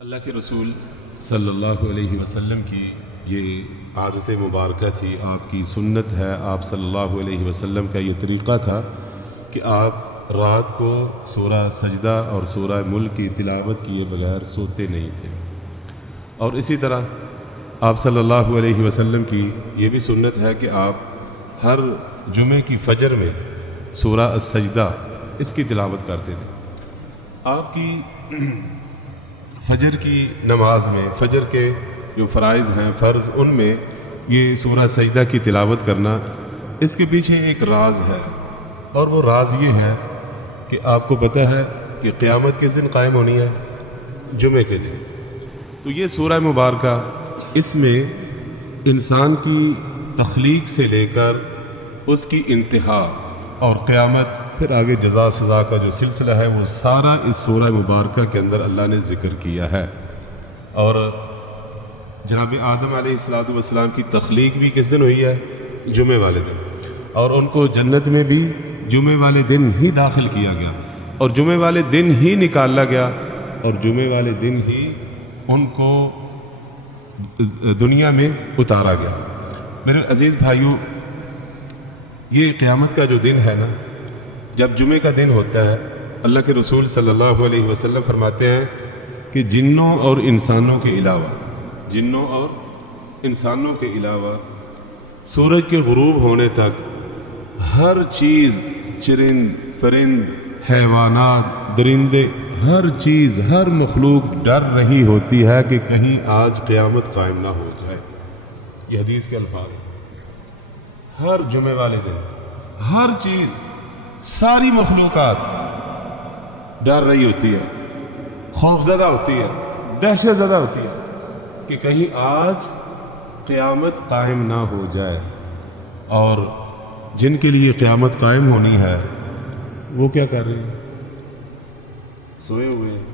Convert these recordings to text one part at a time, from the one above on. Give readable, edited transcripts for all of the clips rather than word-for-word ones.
اللہ کے رسول صلی اللہ علیہ وسلم کی یہ عادت مبارکہ تھی، آپ کی سنت ہے، آپ صلی اللہ علیہ وسلم کا یہ طریقہ تھا کہ آپ رات کو سورہ سجدہ اور سورہ ملک کی تلاوت کیے بغیر سوتے نہیں تھے۔ اور اسی طرح آپ صلی اللہ علیہ وسلم کی یہ بھی سنت ہے کہ آپ ہر جمعے کی فجر میں سورہ السجدہ اس کی تلاوت کرتے تھے۔ آپ کی فجر کی نماز میں، فجر کے جو فرائض ہیں، فرض، ان میں یہ سورہ سجدہ کی تلاوت کرنا، اس کے پیچھے ایک راز ہے، اور وہ راز یہ ہے کہ آپ کو پتہ ہے کہ قیامت کس دن قائم ہونی ہے؟ جمعے کے دن۔ تو یہ سورہ مبارکہ، اس میں انسان کی تخلیق سے لے کر اس کی انتہا اور قیامت، پھر آگے جزا سزا کا جو سلسلہ ہے، وہ سارا اس سورہ مبارکہ کے اندر اللہ نے ذکر کیا ہے۔ اور جناب آدم علیہ السلام کی تخلیق بھی کس دن ہوئی ہے؟ جمعے والے دن، اور ان کو جنت میں بھی جمعے والے دن ہی داخل کیا گیا، اور جمعے والے دن ہی نکالا گیا، اور جمعے والے دن ہی ان کو دنیا میں اتارا گیا۔ میرے عزیز بھائیوں، یہ قیامت کا جو دن ہے نا، جب جمعے کا دن ہوتا ہے، اللہ کے رسول صلی اللہ علیہ وسلم فرماتے ہیں کہ جنوں اور انسانوں کے علاوہ سورج کے غروب ہونے تک ہر چیز، چرند پرند، حیوانات، درندے، ہر چیز، ہر مخلوق ڈر رہی ہوتی ہے کہ کہیں آج قیامت قائم نہ ہو جائے۔ یہ حدیث کے الفاظ ہیں۔ ہر جمعے والے دن ہر چیز، ساری مخلوقات ڈر رہی ہوتی ہے، خوف زدہ ہوتی ہے، دہشت زدہ ہوتی ہے کہ کہیں آج قیامت قائم نہ ہو جائے۔ اور جن کے لیے قیامت قائم ہونی ہے، وہ کیا کر رہے ہیں؟ سوئے ہوئے ہیں۔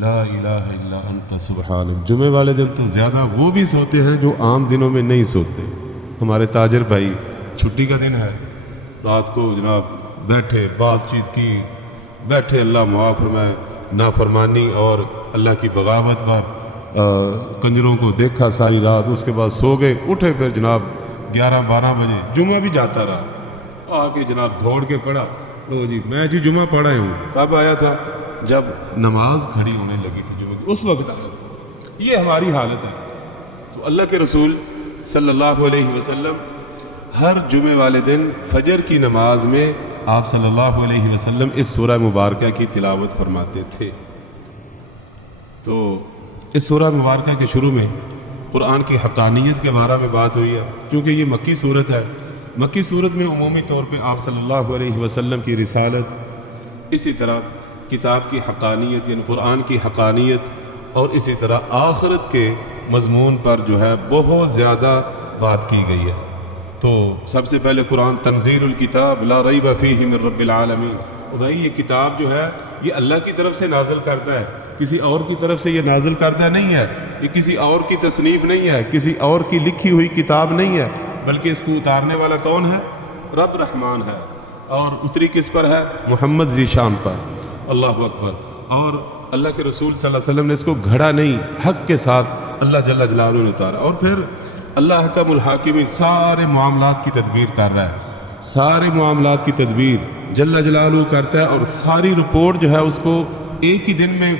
لا الہ الا انت سبحانک۔ جمعے والے دن تو زیادہ وہ بھی سوتے ہیں جو عام دنوں میں نہیں سوتے۔ ہمارے تاجر بھائی، چھٹی کا دن ہے، رات کو جناب بیٹھے، بات چیت کی، بیٹھے، اللہ معاف فرمائے، نافرمانی اور اللہ کی بغاوت پر کنجروں کو دیکھا ساری رات، اس کے بعد سو گئے، اٹھے پھر جناب 11-12 بجے، جمعہ بھی جاتا رہا، آ کے جناب دوڑ کے پڑھا، لو جی میں جمعہ پڑھا ہوں۔ کب آیا تھا؟ جب نماز کھڑی ہونے لگی تھی جمعہ کی، اس وقت آیا تھا۔ یہ ہماری حالت ہے۔ تو اللہ کے رسول صلی اللہ علیہ وسلم ہر جمعے والے دن فجر کی نماز میں آپ صلی اللہ علیہ وسلم اس سورہ مبارکہ کی تلاوت فرماتے تھے۔ تو اس سورہ مبارکہ کے شروع میں قرآن کی حقانیت کے بارے میں بات ہوئی ہے، کیونکہ یہ مکی صورت ہے۔ مکی صورت میں عمومی طور پہ آپ صلی اللہ علیہ وسلم کی رسالت، اسی طرح کتاب کی حقانیت یعنی قرآن کی حقانیت، اور اسی طرح آخرت کے مضمون پر جو ہے بہت زیادہ بات کی گئی ہے۔ تو سب سے پہلے قرآن تنزیل الکتاب لا ریب فیہ من رب العالمین، بھائی یہ کتاب جو ہے یہ اللہ کی طرف سے نازل کرتا ہے، کسی اور کی طرف سے یہ نازل کردہ نہیں ہے، یہ کسی اور کی تصنیف نہیں ہے، کسی اور کی لکھی ہوئی کتاب نہیں ہے، بلکہ اس کو اتارنے والا کون ہے؟ رب رحمان ہے۔ اور اتری کس پر ہے؟ محمد ذی شان پر۔ اللہ اکبر۔ اور اللہ کے رسول صلی اللہ علیہ وسلم نے اس کو گھڑا نہیں، حق کے ساتھ اللہ جل جلالہ نے اتارا۔ اور پھر اللہ حکم الحاکمین، سارے معاملات کی تدبیر کر رہا ہے، سارے معاملات کی تدبیر جل جلالہ کرتا ہے، اور ساری رپورٹ جو ہے اس کو ایک ہی دن میں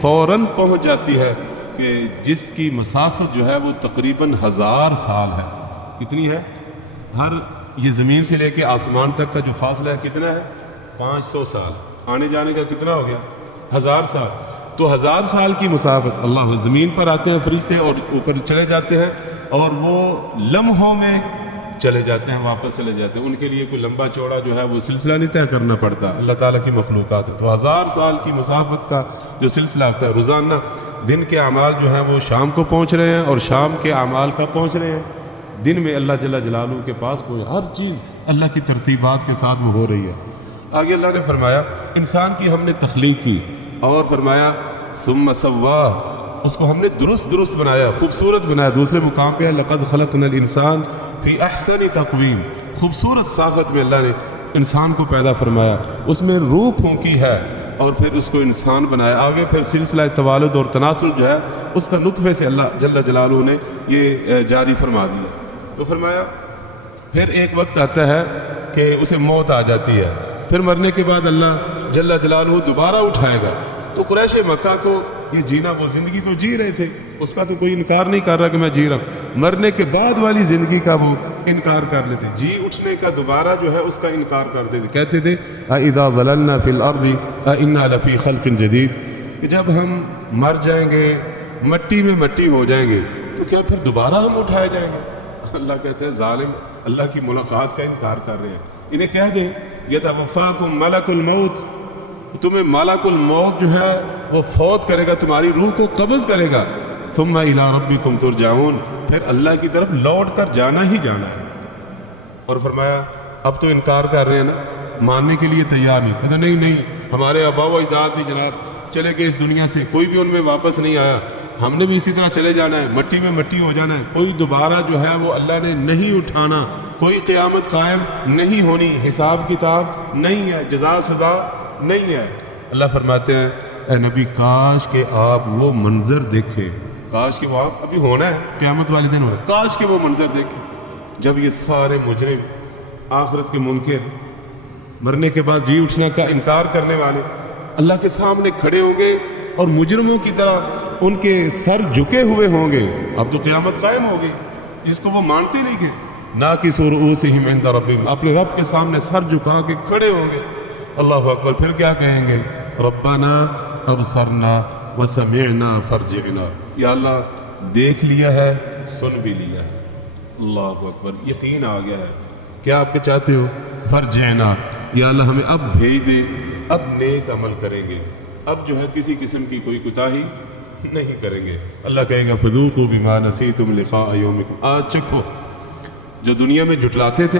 فوراً پہنچ جاتی ہے، کہ جس کی مسافت جو ہے وہ تقریباً 1000 سال ہے۔ کتنی ہے؟ ہر یہ زمین سے لے کے آسمان تک کا جو فاصلہ ہے کتنا ہے؟ 500 سال۔ آنے جانے کا کتنا ہو گیا؟ 1000 سال۔ تو 1000 سال کی مسافت، اللہ زمین پر آتے ہیں فرشتے اور اوپر چلے جاتے ہیں، اور وہ لمحوں میں چلے جاتے ہیں، واپس چلے جاتے ہیں۔ ان کے لیے کوئی لمبا چوڑا جو ہے وہ سلسلہ نہیں طے کرنا پڑتا، اللہ تعالیٰ کی مخلوقات ہے۔ تو 1000 سال کی مسافت کا جو سلسلہ ہوتا ہے، روزانہ دن کے اعمال جو ہیں وہ شام کو پہنچ رہے ہیں، اور شام کے اعمال کب پہنچ رہے ہیں؟ دن میں اللہ جل جلالہ کے پاس پہنچ، ہر چیز اللہ کی ترتیبات کے ساتھ وہ ہو رہی ہے۔ آگے اللہ نے فرمایا انسان کی ہم نے تخلیق کی، اور فرمایا ثم سواہ، اس کو ہم نے درست بنایا، خوبصورت بنایا۔ دوسرے مقام پہ ہے لقد خلقنا الانسان فی احسن تقویم، خوبصورت صافت میں اللہ نے انسان کو پیدا فرمایا، اس میں روح پھونکی ہے، اور پھر اس کو انسان بنایا. آگے پھر سلسلہ توالد اور تناسل جو ہے اس کا نطفے سے اللہ جل جلالہ نے یہ جاری فرما دیا. تو فرمایا پھر ایک وقت آتا ہے کہ اسے موت آ جاتی ہے. پھر مرنے کے بعد اللہ جل جلالہ دوبارہ اٹھائے گا. تو قریش مکہ کو یہ جینا، وہ زندگی تو جی رہے تھے، اس کا تو کوئی انکار نہیں کر رہا کہ میں جی رہا ہوں. مرنے کے بعد والی زندگی کا وہ انکار کر لیتے، جی اٹھنے کا دوبارہ جو ہے اس کا انکار کرتے تھے. کہتے تھے اَإِذَا ضَلَلْنَا فِي الْأَرْضِ أَإِنَّا لَفِي خَلْقٍ جَدِيدٍ، کہ جب ہم مر جائیں گے، مٹی میں مٹی ہو جائیں گے، تو کیا پھر دوبارہ ہم اٹھائے جائیں گے؟ اللہ کہتے ہیں ظالم اللہ کی ملاقات کا انکار کر رہے ہیں. انہیں کہہ دیں یتوفاکم ملک الموت، تمہیں ملک الموت جو ہے وہ فوت کرے گا، تمہاری روح کو قبض کرے گا. ثم الی ربکم ترجعون، پھر اللہ کی طرف لوٹ کر جانا ہی جانا ہے. اور فرمایا اب تو انکار کر رہے ہیں نا، ماننے کے لیے تیار نہیں. کہتے نہیں نہیں، ہمارے آباء و اجداد بھی جناب چلے گئے اس دنیا سے، کوئی بھی ان میں واپس نہیں آیا، ہم نے بھی اسی طرح چلے جانا ہے، مٹی میں مٹی ہو جانا ہے. کوئی دوبارہ جو ہے وہ اللہ نے نہیں اٹھانا، کوئی قیامت قائم نہیں ہونی، حساب کتاب نہیں ہے، جزا سزا نہیں ہے. اللہ فرماتے ہیں اے نبی کاش کہ آپ وہ منظر دیکھیں، کاش کہ وہ آپ ابھی ہونا ہے، قیامت والے دن ہونا ہے، کاش کہ وہ منظر دیکھیں جب یہ سارے مجرم، آخرت کے منکر، مرنے کے بعد جی اٹھنا کا انکار کرنے والے اللہ کے سامنے کھڑے ہوں گے اور مجرموں کی طرح ان کے سر جھکے ہوئے ہوں گے. اب تو قیامت قائم ہوگی جس کو وہ مانتے نہیں گے. ناکسوا رؤوسہم عند ربہم، اپنے رب کے سامنے سر جھکا کے کھڑے ہوں گے. اللہ اکبر. پھر کیا کہیں گے؟ ربنا ابصرنا وسمعنا فرجعنا، یا اللہ دیکھ لیا ہے، سن بھی لیا ہے. اللہ اکبر. یقین آ گیا ہے. کیا آپ کے چاہتے ہو؟ فرجعنا، یا اللہ ہمیں اب بھیج دے، اب نیک عمل کریں گے، اب جو ہے کسی قسم کی کوئی کوتاہی نہیں کریں گے. اللہ کہے گا فذوقوا بما نسیتم لقاء یومکم، آج چکھو جو دنیا میں جھٹلاتے تھے،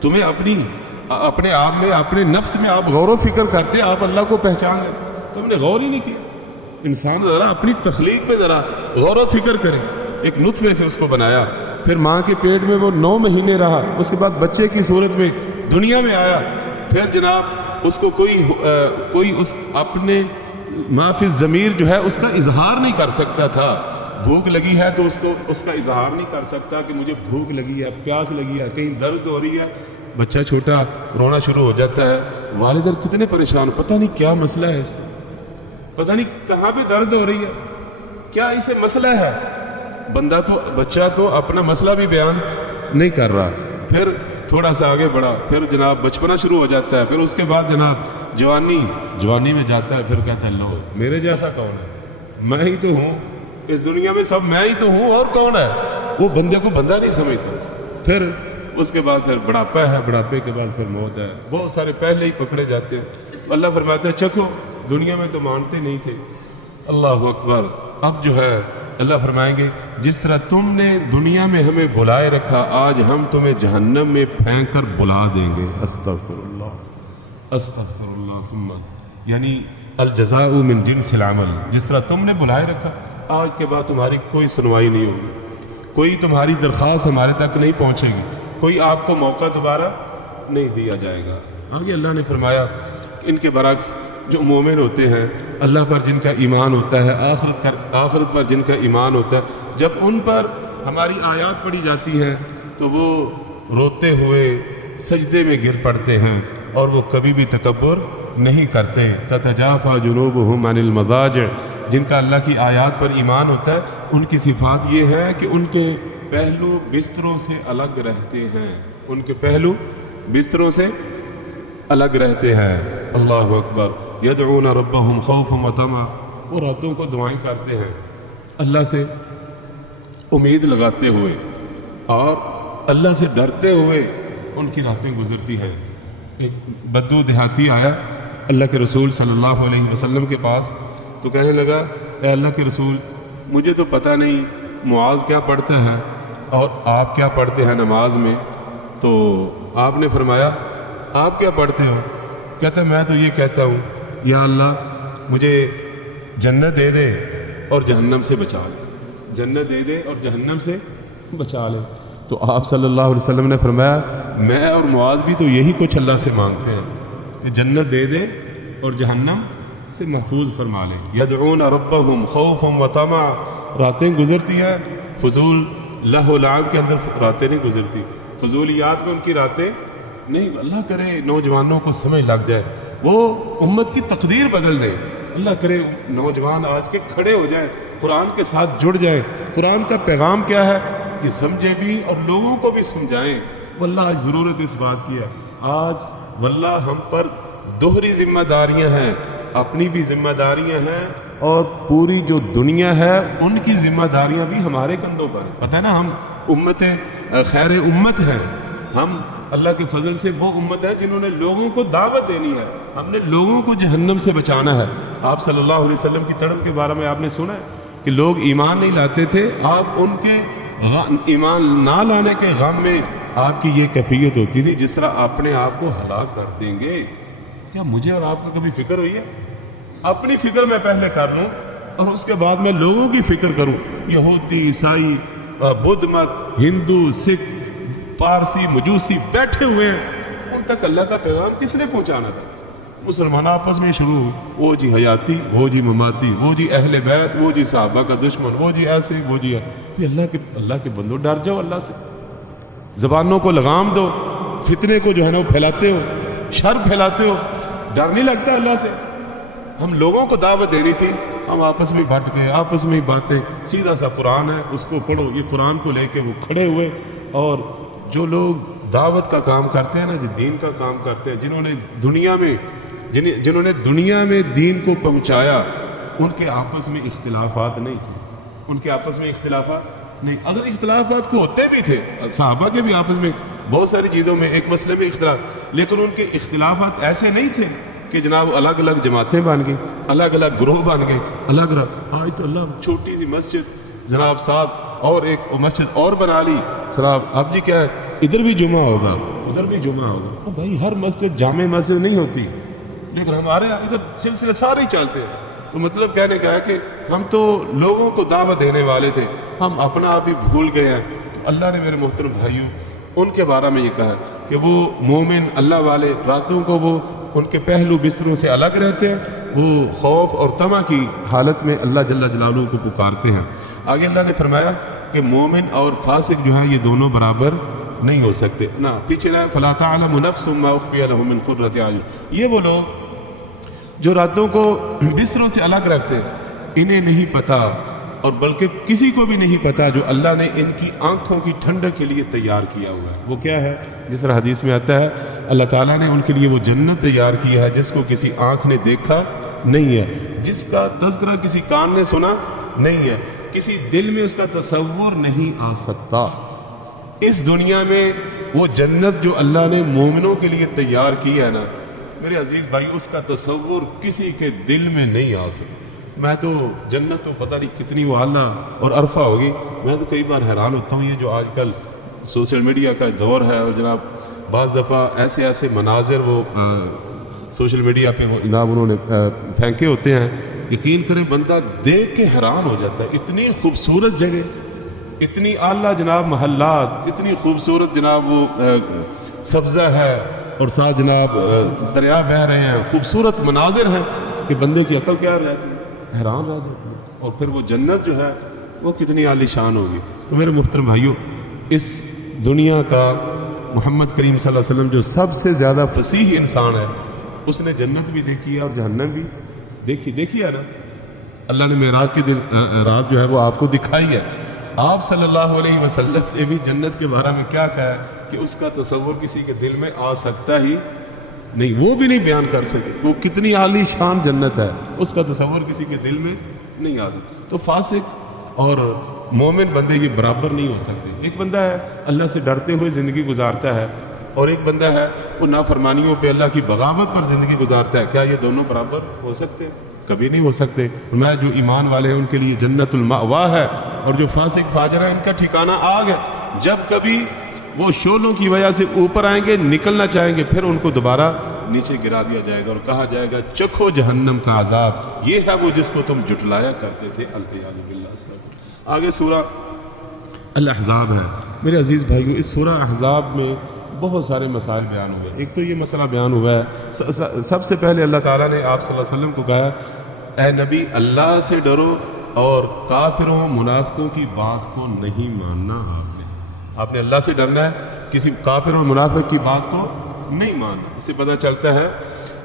تمہیں اپنے آپ میں، اپنے نفس میں آپ غور و فکر کرتے، آپ اللہ کو پہچان لیتے، تم نے غور ہی نہیں کیا. انسان ذرا اپنی تخلیق پہ ذرا غور و فکر کرے. ایک نطفے سے اس کو بنایا، پھر ماں کے پیٹ میں وہ 9 مہینے رہا، اس کے بعد بچے کی صورت میں دنیا میں آیا. پھر جناب اس کو کوئی اس اپنے ما فی الضمیر جو ہے اس کا اظہار نہیں کر سکتا تھا. بھوک لگی ہے تو اس کا اظہار نہیں کر سکتا کہ مجھے بھوک لگی ہے، پیاس لگی ہے، کہیں درد ہو رہی ہے. بچہ چھوٹا رونا شروع ہو جاتا ہے، والدین کتنے پریشان، پتہ نہیں کیا مسئلہ ہے، پتہ نہیں کہاں پہ درد ہو رہی ہے، کیا اسے مسئلہ ہے. بچہ تو اپنا مسئلہ بھی بیان نہیں کر رہا. پھر تھوڑا سا آگے بڑھا، پھر جناب بچپنا شروع ہو جاتا ہے، پھر اس کے بعد جناب جوانی میں جاتا ہے. پھر کہتا ہے لو میرے جیسا کون ہے، میں ہی تو ہوں اس دنیا میں، سب میں ہی تو ہوں، اور کون ہے. وہ بندے کو بندہ نہیں سمجھتا. پھر اس کے بعد پھر بڑھاپا ہے، بڑھاپے کے بعد پھر موت ہے. بہت سارے پہلے ہی پکڑے جاتے ہیں. تو اللہ فرماتے ہیں چکھو، دنیا میں تو مانتے نہیں تھے. اللہ اکبر. اب جو ہے اللہ فرمائیں گے جس طرح تم نے دنیا میں ہمیں بلائے رکھا، آج ہم تمہیں جہنم میں پھینک کر بلا دیں گے. استغفر اللہ، استغفر اللہ. ثم یعنی الجزاء من جنس العمل. جس طرح تم نے بلائے رکھا، آج کے بعد تمہاری کوئی سنوائی نہیں ہوگی، کوئی تمہاری درخواست ہمارے تک نہیں پہنچے گی، کوئی آپ کو موقع دوبارہ نہیں دیا جائے گا. آگے اللہ نے فرمایا ان کے برعکس جو مومن ہوتے ہیں، اللہ پر جن کا ایمان ہوتا ہے، آخرت پر جن کا ایمان ہوتا ہے، جب ان پر ہماری آیات پڑھی جاتی ہیں تو وہ روتے ہوئے سجدے میں گر پڑتے ہیں اور وہ کبھی بھی تکبر نہیں کرتے. تتجافى جنوبهم عن المضاجع. جن کا اللہ کی آیات پر ایمان ہوتا ہے ان کی صفات یہ ہے کہ ان کے پہلو بستروں سے الگ رہتے ہیں، ان کے پہلو بستروں سے الگ رہتے ہیں. اللہ اکبر. یدعون ربهم خوفا وطمعا. وہ راتوں کو دعائیں کرتے ہیں اللہ سے امید لگاتے ہوئے اور اللہ سے ڈرتے ہوئے ان کی راتیں گزرتی ہیں. ایک بدو دیہاتی آیا اللہ کے رسول صلی اللہ علیہ وسلم کے پاس تو کہنے لگا اے اللہ کے رسول، مجھے تو پتہ نہیں معاذ کیا پڑھتا ہے اور آپ کیا پڑھتے ہیں نماز میں. تو آپ نے فرمایا آپ کیا پڑھتے ہو؟ کہتا میں تو یہ کہتا ہوں یا اللہ مجھے جنت دے دے اور جہنم سے بچا لے، جنت دے دے اور جہنم سے بچا لے. تو آپ صلی اللہ علیہ وسلم نے فرمایا میں اور معاذ بھی تو یہی کچھ اللہ سے مانگتے ہیں کہ جنت دے دے اور جہنم سے محفوظ فرما لے. یدعون ربہم خوفا وطمعا. راتیں گزرتی ہیں فضول لہو و لعب کے اندر، راتیں نہیں گزرتی فضولیات میں ان کی راتیں نہیں. اللہ کرے نوجوانوں کو سمجھ لگ جائے، وہ امت کی تقدیر بدل دے. اللہ کرے نوجوان آج کے کھڑے ہو جائیں، قرآن کے ساتھ جڑ جائیں. قرآن کا پیغام کیا ہے کہ سمجھیں بھی اور لوگوں کو بھی سمجھائیں. واللہ آج ضرورت اس بات کی ہے. آج واللہ ہم پر دوہری ذمہ داریاں ہیں، اپنی بھی ذمہ داریاں ہیں اور پوری جو دنیا ہے ان کی ذمہ داریاں بھی ہمارے کندھوں پر. پتہ ہے نا، ہم امت خیر امت ہیں. ہم اللہ کے فضل سے وہ امت ہے جنہوں نے لوگوں کو دعوت دینی ہے. ہم نے لوگوں کو جہنم سے بچانا ہے. آپ صلی اللہ علیہ وسلم کی تڑپ کے بارے میں آپ نے سنا ہے کہ لوگ ایمان نہیں لاتے تھے، آپ ان کے ایمان نہ لانے کے غم میں آپ کی یہ کیفیت ہوتی تھی جس طرح اپنے آپ کو ہلاک کر دیں گے. کیا مجھے اور آپ کو کبھی فکر ہوئی ہے؟ اپنی فکر میں پہلے کر لوں اور اس کے بعد میں لوگوں کی فکر کروں. یہودی، عیسائی، بدھ مت، ہندو، سکھ، پارسی، مجوسی بیٹھے ہوئے ہیں، ان تک اللہ کا پیغام کس نے پہنچانا تھا؟ مسلمان آپس میں شروع ہوئی، وہ جی حیاتی، وہ جی مماتی، وہ جی اہل بیت، وہ جی صحابہ کا دشمن، وہ جی ایسے، وہ جی اللہ کے بندوں ڈر جاؤ اللہ سے. زبانوں کو لگام دو، فتنے کو جو ہے نا وہ پھیلاتے ہو، شر پھیلاتے ہو، ڈر نہیں لگتا اللہ سے؟ ہم لوگوں کو دعوت دینی تھی، ہم آپس میں بٹ گئے، آپس میں ہی باتیں. سیدھا سا قرآن ہے، اس کو پڑھو. یہ قرآن کو لے کے وہ کھڑے ہوئے. اور جو لوگ دعوت کا کام کرتے ہیں نا، جو دین کا کام کرتے ہیں، جنہوں نے دنیا میں دین کو پہنچایا، ان کے آپس میں اختلافات نہیں تھے. ان کے آپس میں اختلافات نہیں. اگر اختلافات کو ہوتے بھی تھے، صحابہ کے بھی آپس میں بہت ساری چیزوں میں ایک مسئلے میں اختلاف، لیکن ان کے اختلافات ایسے نہیں تھے کہ جناب الگ الگ جماعتیں بن گئی، الگ الگ گروہ بن گئے، الگ الگ. آج تو اللہ چھوٹی سی مسجد جناب ساتھ اور ایک مسجد اور بنا لی. جناب اب جی کیا ہے، ادھر بھی جمعہ ہوگا، ادھر بھی جمعہ ہوگا. بھائی ہر مسجد جامع مسجد نہیں ہوتی، لیکن ہمارے یہاں ادھر سلسلے سارے ہی چلتے ہیں. تو مطلب کہنے کا ہے کہ ہم تو لوگوں کو دعوت دینے والے تھے، ہم اپنا آپ ہی بھول گئے ہیں. تو اللہ نے میرے محترم بھائیوں ان کے بارے میں یہ کہا کہ وہ مومن اللہ والے راتوں کو وہ ان کے پہلو بستروں سے الگ رہتے ہیں، وہ خوف اور طمع کی حالت میں اللہ جل جلالہ کو پکارتے ہیں. آگے اللہ نے فرمایا کہ مومن اور فاسق جو ہے یہ دونوں برابر نہیں ہو سکتے. نہ پیچھے رہے فلا تعلم نفس ما اخفی لهم من قرۃ اعین. یہ وہ لوگ جو راتوں کو بستروں سے الگ رکھتے ہیں، انہیں نہیں پتا اور بلکہ کسی کو بھی نہیں پتا جو اللہ نے ان کی آنکھوں کی ٹھنڈک کے لیے تیار کیا ہوا ہے. وہ کیا ہے؟ جس طرح حدیث میں آتا ہے اللہ تعالیٰ نے ان کے لیے وہ جنت تیار کیا ہے جس کو کسی آنکھ نے دیکھا نہیں ہے، جس کا تذکرہ کسی کان نے سنا نہیں ہے، کسی دل میں اس کا تصور نہیں آ سکتا. اس دنیا میں وہ جنت جو اللہ نے مومنوں کے لیے تیار کی ہے نا میرے عزیز بھائی، اس کا تصور کسی کے دل میں نہیں آ سکتا. میں تو جنت تو پتہ نہیں کتنی وہ اعلیٰ اور عرفہ ہوگی. میں تو کئی بار حیران ہوتا ہوں، یہ جو آج کل سوشل میڈیا کا دور ہے اور جناب بعض دفعہ ایسے مناظر وہ سوشل میڈیا پہ وہ جناب انہوں نے پھینکے ہوتے ہیں، یقین کریں بندہ دیکھ کے حیران ہو جاتا ہے. اتنی خوبصورت جگہ، اتنی اعلیٰ جناب محلات، اتنی خوبصورت جناب وہ سبزہ ہے اور ساتھ جناب دریا بہہ رہے ہیں، خوبصورت مناظر ہیں کہ بندے کی عقل کیا رہتی ہے، حیران رہ جاتی ہے. اور پھر وہ جنت جو ہے وہ کتنی عالی شان ہوگی. تو میرے محترم بھائیوں، اس دنیا کا محمد کریم صلی اللہ علیہ وسلم جو سب سے زیادہ فصیح انسان ہے، اس نے جنت بھی دیکھی ہے اور جہنم بھی دیکھی ہے نا. اللہ نے معراج کے دن رات جو ہے وہ آپ کو دکھائی ہے. آپ صلی اللہ علیہ وسلم نے بھی جنت کے بارے میں کیا کہا ہے کہ اس کا تصور کسی کے دل میں آ سکتا ہی نہیں، وہ بھی نہیں بیان کر سکتے. وہ کتنی عالی شان جنت ہے، اس کا تصور کسی کے دل میں نہیں آ سکتا. تو فاسق اور مومن بندے یہ برابر نہیں ہو سکتے. ایک بندہ ہے اللہ سے ڈرتے ہوئے زندگی گزارتا ہے اور ایک بندہ ہے وہ نافرمانیوں پہ اللہ کی بغاوت پر زندگی گزارتا ہے. کیا یہ دونوں برابر ہو سکتے ہیں؟ کبھی نہیں ہو سکتے. میں جو ایمان والے ہیں ان کے لیے جنت المأوا ہے اور جو فاسق فاجر ہیں ان کا ٹھکانہ آگ ہے. جب کبھی وہ شعلوں کی وجہ سے اوپر آئیں گے، نکلنا چاہیں گے، پھر ان کو دوبارہ نیچے گرا دیا جائے گا اور کہا جائے گا چکھو جہنم کا عذاب، یہ ہے وہ جس کو تم جھٹلایا کرتے تھے. العیاذ باللہ. آگے سورہ الاحزاب ہے. میرے عزیز بھائیو، اس سورہ احزاب میں بہت سارے مسائل بیان ہوئے. ایک تو یہ مسئلہ بیان ہوا ہے، سب سے پہلے اللہ تعالیٰ نے آپ صلی اللہ علیہ وسلم کو کہا اے نبی اللہ سے ڈرو اور کافروں منافقوں کی بات کو نہیں ماننا. آپ نے اللہ سے ڈرنا ہے، کسی کافر اور منافق کی بات کو نہیں ماننا. اس سے پتہ چلتا ہے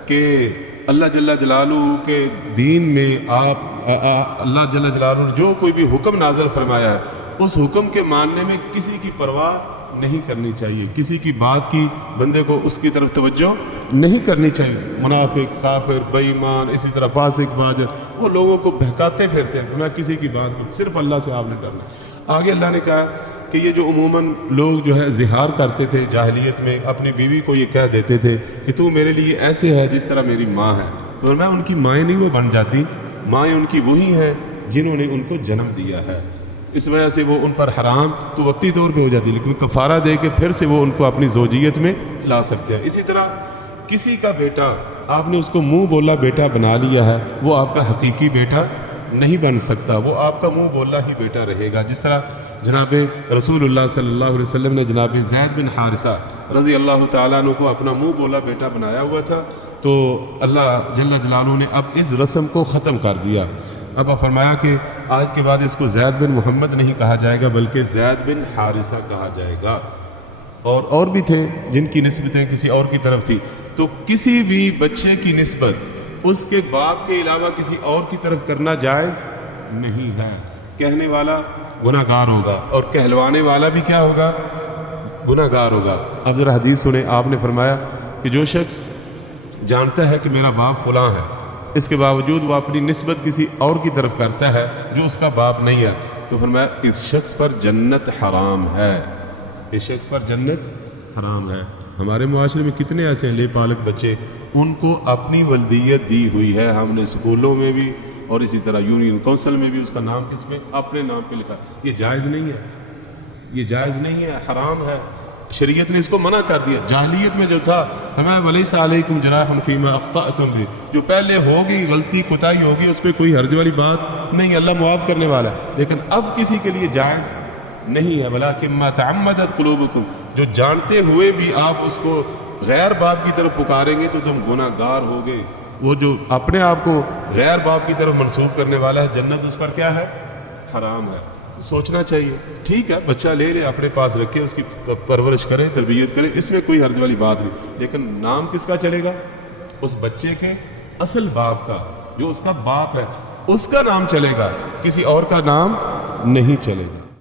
کہ اللہ جل جلالہ کے دین میں اللہ جل جلالہ نے جو کوئی بھی حکم نازل فرمایا ہے اس حکم کے ماننے میں کسی کی پرواہ نہیں کرنی چاہیے، کسی کی بات کی بندے کو اس کی طرف توجہ نہیں کرنی چاہیے. منافق، کافر، بے ایمان، اسی طرح فاسق، فاجر، وہ لوگوں کو بہکاتے پھرتے ہیں. نہ کسی کی بات کو، صرف اللہ سے آپ نے ڈرنا. آگے اللہ نے کہا کہ یہ جو عموماً لوگ جو ہے زہار کرتے تھے جاہلیت میں، اپنی بیوی کو یہ کہہ دیتے تھے کہ تو میرے لیے ایسے ہے جس طرح میری ماں ہے. تو میں ان کی مائیں نہیں وہ بن جاتی، مائیں ان کی وہی ہیں جنہوں نے ان کو جنم دیا ہے. اس وجہ سے وہ ان پر حرام تو وقتی طور پہ ہو جاتی، لیکن کفارہ دے کے پھر سے وہ ان کو اپنی زوجیت میں لا سکتے ہیں. اسی طرح کسی کا بیٹا آپ نے اس کو منہ بولا بیٹا بنا لیا ہے، وہ آپ کا حقیقی بیٹا نہیں بن سکتا، وہ آپ کا منہ بولا ہی بیٹا رہے گا. جس طرح جناب رسول اللہ صلی اللہ علیہ وسلم نے جناب زید بن حارثہ رضی اللہ تعالیٰ عنہ کو اپنا منہ بولا بیٹا بنایا ہوا تھا، تو اللہ جل جلالہ نے اب اس رسم کو ختم کر دیا. اب فرمایا کہ آج کے بعد اس کو زید بن محمد نہیں کہا جائے گا بلکہ زید بن حارثہ کہا جائے گا. اور بھی تھے جن کی نسبتیں کسی اور کی طرف تھی. تو کسی بھی بچے کی نسبت اس کے باپ کے علاوہ کسی اور کی طرف کرنا جائز نہیں ہے. کہنے والا گناہ گار ہوگا اور کہلوانے والا بھی کیا ہوگا؟ گناہ گار ہوگا. اب ذرا حدیث سنیں. آپ نے فرمایا کہ جو شخص جانتا ہے کہ میرا باپ فلاں ہے، اس کے باوجود وہ اپنی نسبت کسی اور کی طرف کرتا ہے جو اس کا باپ نہیں ہے، تو فرمایا اس شخص پر جنت حرام ہے. اس شخص پر جنت حرام ہے. ہمارے معاشرے میں کتنے ایسے ہیں لے پالک بچے، ان کو اپنی ولدیت دی ہوئی ہے. ہم نے اسکولوں میں بھی اور اسی طرح یونین کونسل میں بھی اس کا نام کس پہ؟ اپنے نام پہ لکھا. یہ جائز نہیں ہے، یہ جائز نہیں ہے، حرام ہے. شریعت نے اس کو منع کر دیا. جاہلیت میں جو تھا ہمیں ولیس علیکم جناح فیما اخطأتم بہ، جو پہلے ہوگی غلطی کوتاہی ہوگی اس پہ کوئی حرج والی بات نہیں، اللہ معاف کرنے والا ہے. لیکن اب کسی کے لیے جائز نہیں ہے. ولکن ما تعمدت قلوبکم، جو جانتے ہوئے بھی آپ اس کو غیر باپ کی طرف پکاریں گے تو تم گناہ گار ہوگے. وہ جو اپنے آپ کو غیر باپ کی طرف منسوب کرنے والا ہے جنت اس پر کیا ہے؟ حرام ہے. سوچنا چاہیے. ٹھیک ہے بچہ لے لے اپنے پاس رکھے، اس کی پرورش کرے، تربیت کرے، اس میں کوئی حرج والی بات نہیں. لیکن نام کس کا چلے گا؟ اس بچے کے اصل باپ کا، جو اس کا باپ ہے اس کا نام چلے گا، کسی اور کا نام نہیں چلے گا.